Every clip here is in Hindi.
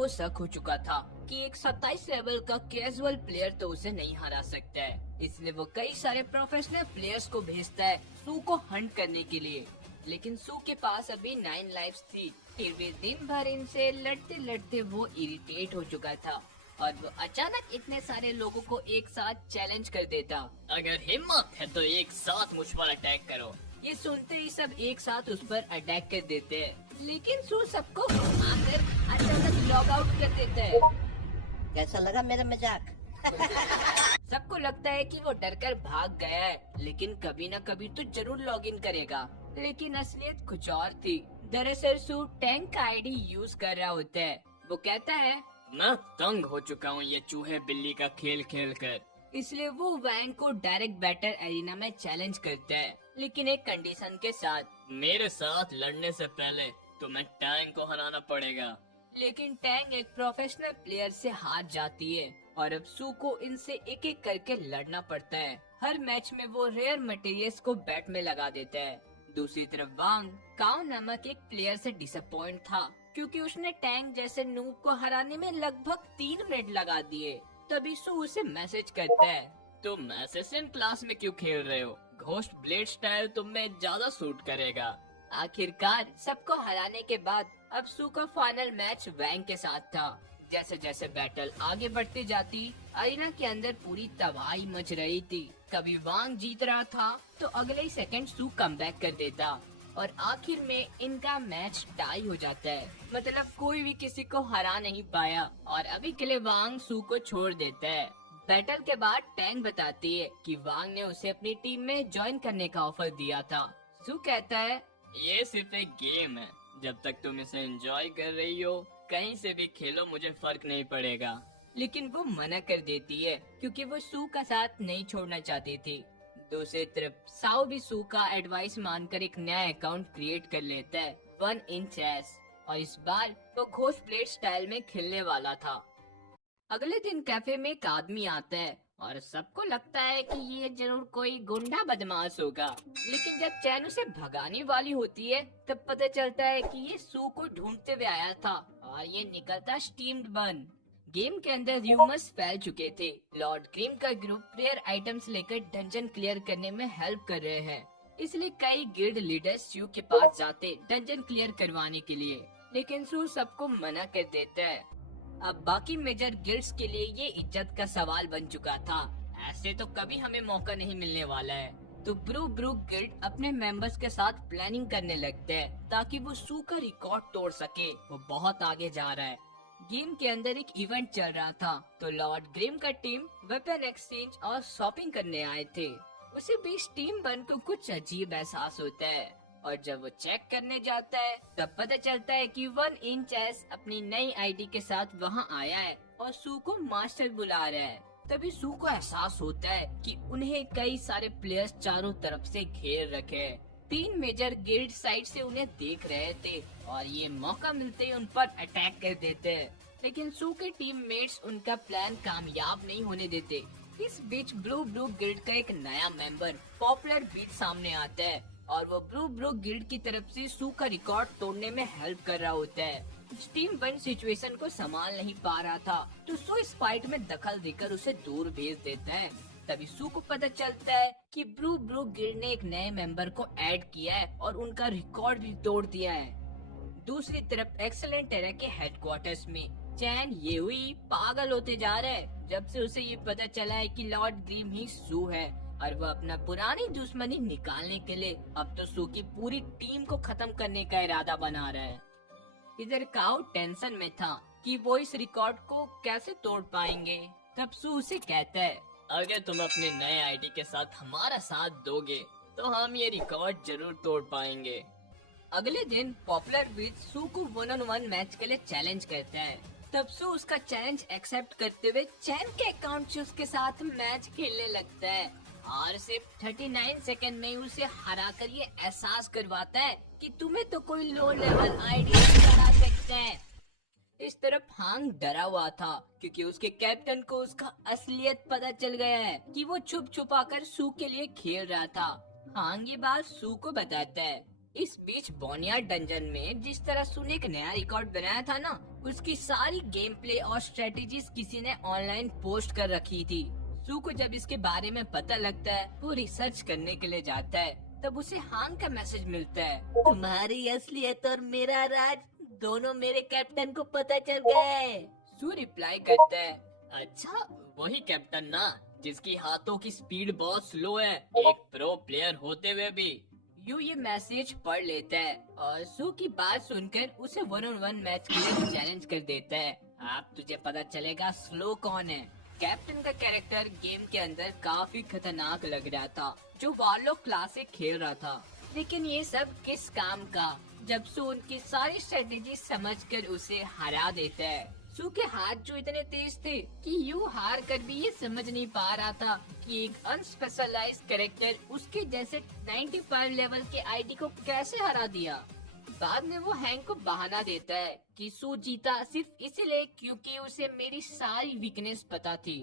को शक हो चुका था कि एक 27 लेवल का कैजुअल प्लेयर तो उसे नहीं हरा सकता है, इसलिए वो कई सारे प्रोफेशनल प्लेयर्स को भेजता है सू को हंट करने के लिए। लेकिन सू के पास अभी 9 लाइफ्स थी, फिर भी दिन भर इनसे लड़ते लड़ते वो इरिटेट हो चुका था और वो अचानक इतने सारे लोगों को एक साथ चैलेंज कर देता। अगर हिम्मत है तो एक साथ मुझ पर अटैक करो। ये सुनते ही सब एक साथ उस पर अटैक कर देते हैं, लेकिन सू सबको घुमाकर अचानक लॉग आउट कर देता है। कैसा लगा मेरा मजाक? सबको लगता है कि वो डरकर भाग गया है, लेकिन कभी न कभी तो जरूर लॉग इन करेगा। लेकिन असलियत कुछ और थी। दरअसल सू टैंक का आईडी यूज कर रहा होता है। वो कहता है, मैं तंग हो चुका हूँ ये चूहे बिल्ली का खेल खेल कर। इसलिए वो वैंग को डायरेक्ट बैटल एरिना में चैलेंज करता है, लेकिन एक कंडीशन के साथ। मेरे साथ लड़ने से पहले तुम्हें टैंक को हराना पड़ेगा। लेकिन टैंग एक प्रोफेशनल प्लेयर से हार जाती है और अब सू को इनसे एक एक करके लड़ना पड़ता है। हर मैच में वो रेयर मटेरियल्स को बैट में लगा देता है। दूसरी तरफ वांग काओ नामक एक प्लेयर से डिसअपॉइंट था, क्योंकि उसने टैंक जैसे नूब को हराने में लगभग 3 मिनट लगा दिए। तभी सू उसे मैसेज करता है, तुम असिस्टेंट क्लास में क्यों खेल रहे हो? घोस्ट ब्लेड स्टाइल तुम में ज्यादा सूट करेगा। आखिरकार सबको हराने के बाद अब सू का फाइनल मैच वैंग के साथ था। जैसे जैसे बैटल आगे बढ़ती जाती, अरीना के अंदर पूरी तबाही मच रही थी। कभी वांग जीत रहा था तो अगले ही सेकंड सू कमबैक कर देता और आखिर में इनका मैच टाई हो जाता है। मतलब कोई भी किसी को हरा नहीं पाया और अभी के लिए वांग सू को छोड़ देता है। बैटल के बाद टैंग बताती है कि वांग ने उसे अपनी टीम में ज्वाइन करने का ऑफर दिया था। सू कहता है, ये सिर्फ एक गेम है, जब तक तुम इसे एंजॉय कर रही हो कहीं से भी खेलो, मुझे फर्क नहीं पड़ेगा। लेकिन वो मना कर देती है क्योंकि वो सू का साथ नहीं छोड़ना चाहती थी। दूसरी तरफ साओ भी सू का एडवाइस मानकर एक नया अकाउंट क्रिएट कर लेता है, 1 इन चेस, और इस बार वो घोस्ट ब्लेड स्टाइल में खेलने वाला था। अगले दिन कैफे में एक आदमी आता है और सबको लगता है कि ये जरूर कोई गुंडा बदमाश होगा। लेकिन जब चैन उसे भगाने वाली होती है तब पता चलता है कि ये सू को ढूंढते हुए आया था और ये निकलता स्टीम्ड बन। गेम के अंदर र्यूमर्स फैल चुके थे। लॉर्ड क्रीम का ग्रुप रेयर आइटम्स लेकर डंजन क्लियर करने में हेल्प कर रहे हैं, इसलिए कई गिल्ड लीडर्स सू के पास जाते डंजन क्लियर करवाने के लिए। लेकिन सू सबको मना कर देता है। अब बाकी मेजर गिल्ड्स के लिए ये इज्जत का सवाल बन चुका था। ऐसे तो कभी हमें मौका नहीं मिलने वाला है। तो ब्रू ब्रू गिल्ड अपने मेंबर्स के साथ प्लानिंग करने लगते हैं ताकि वो सू का रिकॉर्ड तोड़ सके। वो बहुत आगे जा रहा है। गेम के अंदर एक इवेंट चल रहा था तो लॉर्ड ग्रिम का टीम वेपन एक्सचेंज और शॉपिंग करने आए थे। उसे बीच टीम बन को कुछ अजीब एहसास होता है और जब वो चेक करने जाता है तब पता चलता है कि 1 इन चेस अपनी नई आईडी के साथ वहाँ आया है और सू को मास्टर बुला रहा है। तभी सू को एहसास होता है कि उन्हें कई सारे प्लेयर्स चारों तरफ से घेर रखे हैं। 3 मेजर गिल्ड साइड से उन्हें देख रहे थे और ये मौका मिलते ही उन पर अटैक कर देते हैं। लेकिन सू के टीममेट्स उनका प्लान कामयाब नहीं होने देते। इस बीच ब्लू ब्लू गिल्ड का एक नया मेंबर पॉपुलर बीट सामने आता है और वो ब्लू ब्लू गिल्ड की तरफ से सू का रिकॉर्ड तोड़ने में हेल्प कर रहा होता है। टीम 1 सिचुएशन को संभाल नहीं पा रहा था तो सू इस फाइट में दखल देकर उसे दूर भेज देता है। तभी सू को पता चलता है कि ब्लू ब्लू गिल्ड ने एक नए मेंबर को ऐड किया है और उनका रिकॉर्ड भी तोड़ दिया है। दूसरी तरफ एक्सेलेंट टेरा के हेडक्वार्टर्स में चैन ये हुई पागल होते जा रहा है जब से उसे ये पता चला है कि लॉर्ड ग्रीम ही सू है और वो अपना पुरानी दुश्मनी निकालने के लिए अब तो सू की पूरी टीम को खत्म करने का इरादा बना रहा है। इधर काओ टेंशन में था कि वो इस रिकॉर्ड को कैसे तोड़ पाएंगे। तब सू उसे कहता है, अगर तुम अपने नए आईडी के साथ हमारा साथ दोगे तो हम ये रिकॉर्ड जरूर तोड़ पाएंगे। अगले दिन पॉपुलर बीट सू को 1-on-1 मैच के लिए चैलेंज करता है। तब सू उसका चैलेंज एक्सेप्ट करते हुए चैन के अकाउंट से उसके साथ मैच खेलने लगता है और सिर्फ 39 सेकंड में उसे हराकर ये एहसास करवाता है कि तुम्हें तो कोई लो लेवल आईडी नहीं हरा सकता है। इस तरफ हांग डरा हुआ था क्योंकि उसके कैप्टन को उसका असलियत पता चल गया है कि वो छुप छुपा कर सू के लिए खेल रहा था। हांग ये बात सू को बताता है। इस बीच बोनियार डंजन में जिस तरह सू ने एक नया रिकॉर्ड बनाया था ना, उसकी सारी गेम प्ले और स्ट्रेटेजीज किसी ने ऑनलाइन पोस्ट कर रखी थी। सू को जब इसके बारे में पता लगता है, वो रिसर्च करने के लिए जाता है। तब उसे हांग का मैसेज मिलता है, तुम्हारी असलियत और मेरा राज दोनों मेरे कैप्टन को पता चल गए। सू रिप्लाई करता है, अच्छा वही कैप्टन ना, जिसकी हाथों की स्पीड बहुत स्लो है, एक प्रो प्लेयर होते हुए भी। यू ये मैसेज पढ़ लेता है और सू की बात सुनकर उसे 1-on-1 मैच के लिए चैलेंज कर देता है। अब तुझे पता चलेगा स्लो कौन है। कैप्टन का कैरेक्टर गेम के अंदर काफी खतरनाक लग रहा था, जो वारलॉक क्लासिक खेल रहा था। लेकिन ये सब किस काम का, जब सू उनकी सारी स्ट्रेटेजी समझकर उसे हरा देता है। सू के हाथ जो इतने तेज थे कि यू हार कर भी ये समझ नहीं पा रहा था कि एक अनस्पेशलाइज्ड कैरेक्टर उसके जैसे 95 लेवल के आईडी को कैसे हरा दिया। बाद में वो हैंक को बहाना देता है कि सू जीता सिर्फ इसलिए क्योंकि उसे मेरी सारी वीकनेस पता थी।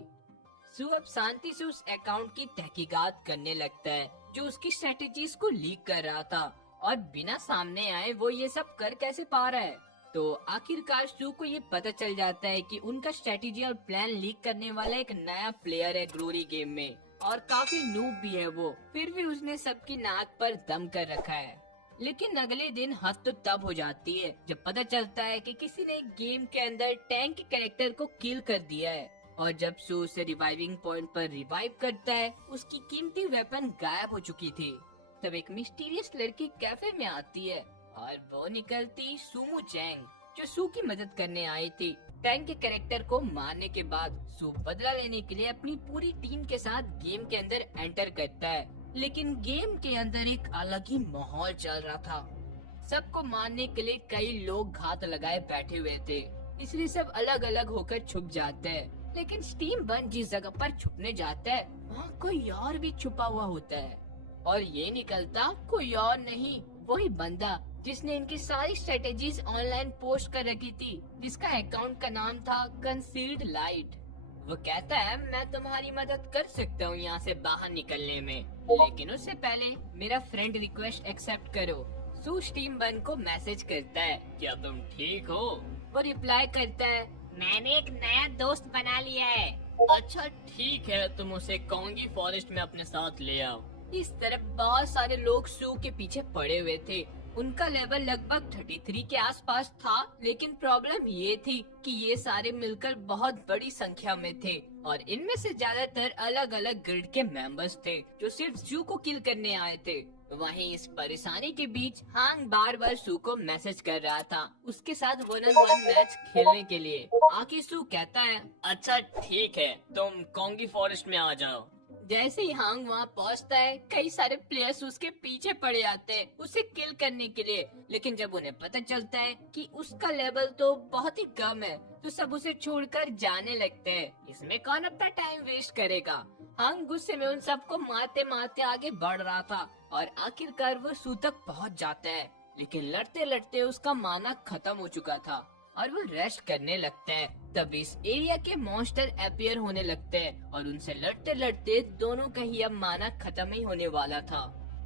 सू अब शांति से उस अकाउंट की तहकीकात करने लगता है जो उसकी स्ट्रेटेजीज को लीक कर रहा था, और बिना सामने आए वो ये सब कर कैसे पा रहा है। तो आखिरकार सू को ये पता चल जाता है कि उनका स्ट्रेटेजी और प्लान लीक करने वाला एक नया प्लेयर है ग्लोरी गेम में, और काफी नूब भी है वो। फिर भी उसने सबकी नाक पर दम कर रखा है। लेकिन अगले दिन हद तो तब हो जाती है जब पता चलता है कि किसी ने गेम के अंदर टैंक के कैरेक्टर को किल कर दिया है। और जब सू उसे रिवाइविंग पॉइंट पर रिवाइव करता है, उसकी कीमती वेपन गायब हो चुकी थी। तब एक मिस्टीरियस लड़की कैफे में आती है और वो निकलती सुमो चैंग, जो सू की मदद करने आई थी। टैंक के कैरेक्टर को मारने के बाद सू बदला लेने के लिए अपनी पूरी टीम के साथ गेम के अंदर एंटर करता है। लेकिन गेम के अंदर एक अलग ही माहौल चल रहा था। सबको मारने के लिए कई लोग घात लगाए बैठे हुए थे, इसलिए सब अलग अलग होकर छुप जाते हैं। लेकिन स्टीम बन जिस जगह पर छुपने जाता है, वहाँ कोई और भी छुपा हुआ होता है, और ये निकलता कोई और नहीं, वही बंदा जिसने इनकी सारी स्ट्रेटेजीज ऑनलाइन पोस्ट कर रखी थी, जिसका अकाउंट का नाम था कंसील्ड लाइट। वो कहता है, मैं तुम्हारी मदद कर सकता हूँ यहाँ से बाहर निकलने में, लेकिन उससे पहले मेरा फ्रेंड रिक्वेस्ट एक्सेप्ट करो। सू स्टीम बन को मैसेज करता है, क्या तुम ठीक हो? वो रिप्लाई करता है, मैंने एक नया दोस्त बना लिया है। अच्छा ठीक है, तुम उसे कोंगी फॉरेस्ट में अपने साथ ले आओ। इस तरफ बहुत सारे लोग सू के पीछे पड़े हुए थे। उनका लेवल लगभग 33 के आसपास था, लेकिन प्रॉब्लम ये थी कि ये सारे मिलकर बहुत बड़ी संख्या में थे, और इनमें से ज्यादातर अलग अलग गिल्ड के मेंबर्स थे जो सिर्फ सू को किल करने आए थे। वहीं इस परेशानी के बीच हांग बार बार सू को मैसेज कर रहा था उसके साथ 1-on-1 मैच खेलने के लिए। आखिर सू कहता है, अच्छा ठीक है, तुम कोंगी फॉरेस्ट में आ जाओ। जैसे ही हांग वहाँ पहुँचता है, कई सारे प्लेयर्स उसके पीछे पड़ जाते हैं उसे किल करने के लिए। लेकिन जब उन्हें पता चलता है कि उसका लेवल तो बहुत ही कम है, तो सब उसे छोड़कर जाने लगते हैं। इसमें कौन अपना टाइम वेस्ट करेगा। हांग गुस्से में उन सबको मारते मारते आगे बढ़ रहा था, और आखिरकार वो सू तक पहुँच जाता है। लेकिन लड़ते लड़ते उसका माना खत्म हो चुका था और वो रेस्ट करने लगता है। तब इस एरिया के मॉन्स्टर अपीयर होने लगते हैं, और उनसे लड़ते लड़ते दोनों का ही अब माना खत्म ही होने वाला था।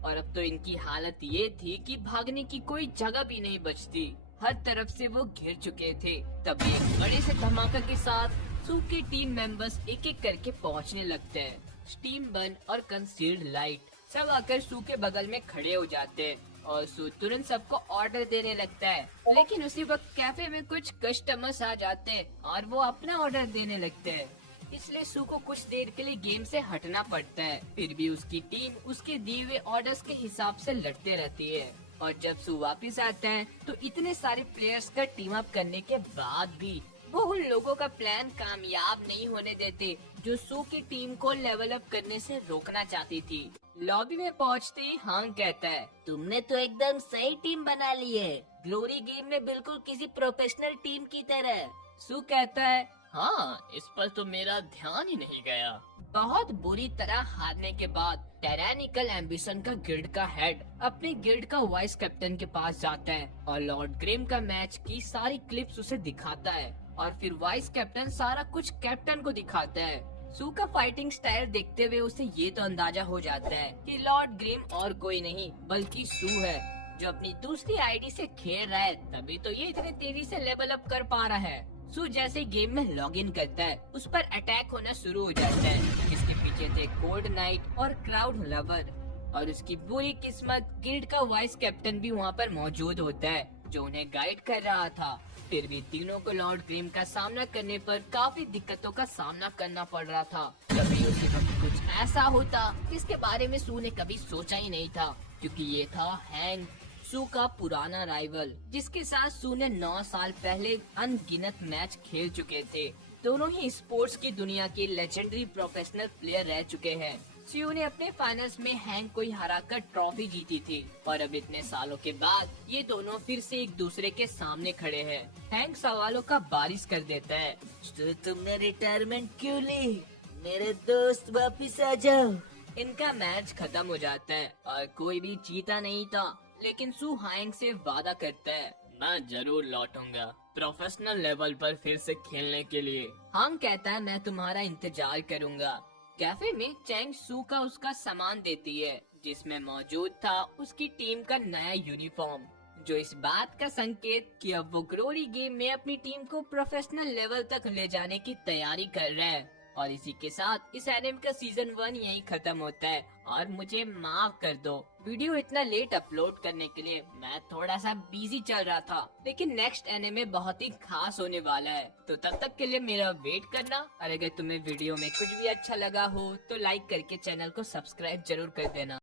और अब तो इनकी हालत ये थी कि भागने की कोई जगह भी नहीं बचती, हर तरफ से वो घिर चुके थे। तब एक बड़े से धमाका के साथ सू के टीम मेंबर्स एक एक करके पहुंचने लगते हैं। स्टीम बन और कंसील्ड लाइट सब आकर सू के बगल में खड़े हो जाते हैं, और सू तुरंत सबको ऑर्डर देने लगता है। लेकिन उसी वक्त कैफे में कुछ कस्टमर्स आ जाते हैं और वो अपना ऑर्डर देने लगते हैं, इसलिए सू को कुछ देर के लिए गेम से हटना पड़ता है। फिर भी उसकी टीम उसके दिए हुए ऑर्डर्स के हिसाब से लड़ते रहती है, और जब सू वापस आता है तो इतने सारे प्लेयर्स का टीम अप करने के बाद भी वो उन लोगों का प्लान कामयाब नहीं होने देते जो सू की टीम को लेवल अप करने से रोकना चाहती थी। लॉबी में पहुंचते ही हांग कहता है, तुमने तो एकदम सही टीम बना ली है, ग्लोरी गेम में बिल्कुल किसी प्रोफेशनल टीम की तरह। सू कहता है, हाँ, इस पर तो मेरा ध्यान ही नहीं गया। बहुत बुरी तरह हारने के बाद टायरानिकल एम्बिशन का गिल्ड का हेड अपने गिल्ड का वाइस कैप्टन के पास जाता है और लॉर्ड ग्रिम का मैच की सारी क्लिप्स उसे दिखाता है, और फिर वाइस कैप्टन सारा कुछ कैप्टन को दिखाता है। सू का फाइटिंग स्टाइल देखते हुए उसे ये तो अंदाजा हो जाता है कि लॉर्ड ग्रिम और कोई नहीं बल्कि सू है, जो अपनी दूसरी आईडी से खेल रहा है, तभी तो ये इतने तेजी से लेवल अप कर पा रहा है। सू जैसे ही गेम में लॉग इन करता है, उस पर अटैक होना शुरू हो जाता है, जिसके पीछे थे कोल्ड नाइट और क्राउड लवर। और उसकी बुरी किस्मत, गिल्ड का वाइस कैप्टन भी वहाँ पर मौजूद होता है, जो उन्हें गाइड कर रहा था। फिर भी तीनों को लॉर्ड ग्रिम का सामना करने पर काफी दिक्कतों का सामना करना पड़ रहा था। कभी उसी वक्त कुछ ऐसा होता जिसके बारे में सू ने कभी सोचा ही नहीं था, क्योंकि ये था हैंक, सू का पुराना राइवल, जिसके साथ सू ने 9 साल पहले अनगिनत मैच खेल चुके थे। दोनों ही स्पोर्ट्स की दुनिया के लेजेंडरी प्रोफेशनल प्लेयर रह चुके हैं। सू ने अपने फाइनल्स में हैंक को हराकर ट्रॉफी जीती थी, और अब इतने सालों के बाद ये दोनों फिर से एक दूसरे के सामने खड़े हैं। हैंक सवालों का बारिश कर देता है। तो तुमने रिटायरमेंट क्यों ली? मेरे दोस्त वापिस आ जाओ। इनका मैच खत्म हो जाता है और कोई भी जीता नहीं था, लेकिन सू हैंक से वादा करता है, मैं जरूर लौटूंगा प्रोफेशनल लेवल पर फिर से खेलने के लिए। हैंक कहता है, मैं तुम्हारा इंतजार करूंगा। कैफे में चैंग सू का उसका सामान देती है, जिसमें मौजूद था उसकी टीम का नया यूनिफॉर्म, जो इस बात का संकेत कि अब वो ग्लोरी गेम में अपनी टीम को प्रोफेशनल लेवल तक ले जाने की तैयारी कर रहा है। और इसी के साथ इस एनिमे का सीजन 1 यहीं खत्म होता है। और मुझे माफ कर दो, वीडियो इतना लेट अपलोड करने के लिए, मैं थोड़ा सा बिजी चल रहा था, लेकिन नेक्स्ट एनिमे बहुत ही खास होने वाला है। तो तब तक के लिए मेरा वेट करना, और अगर तुम्हें वीडियो में कुछ भी अच्छा लगा हो तो लाइक करके चैनल को सब्सक्राइब जरूर कर देना।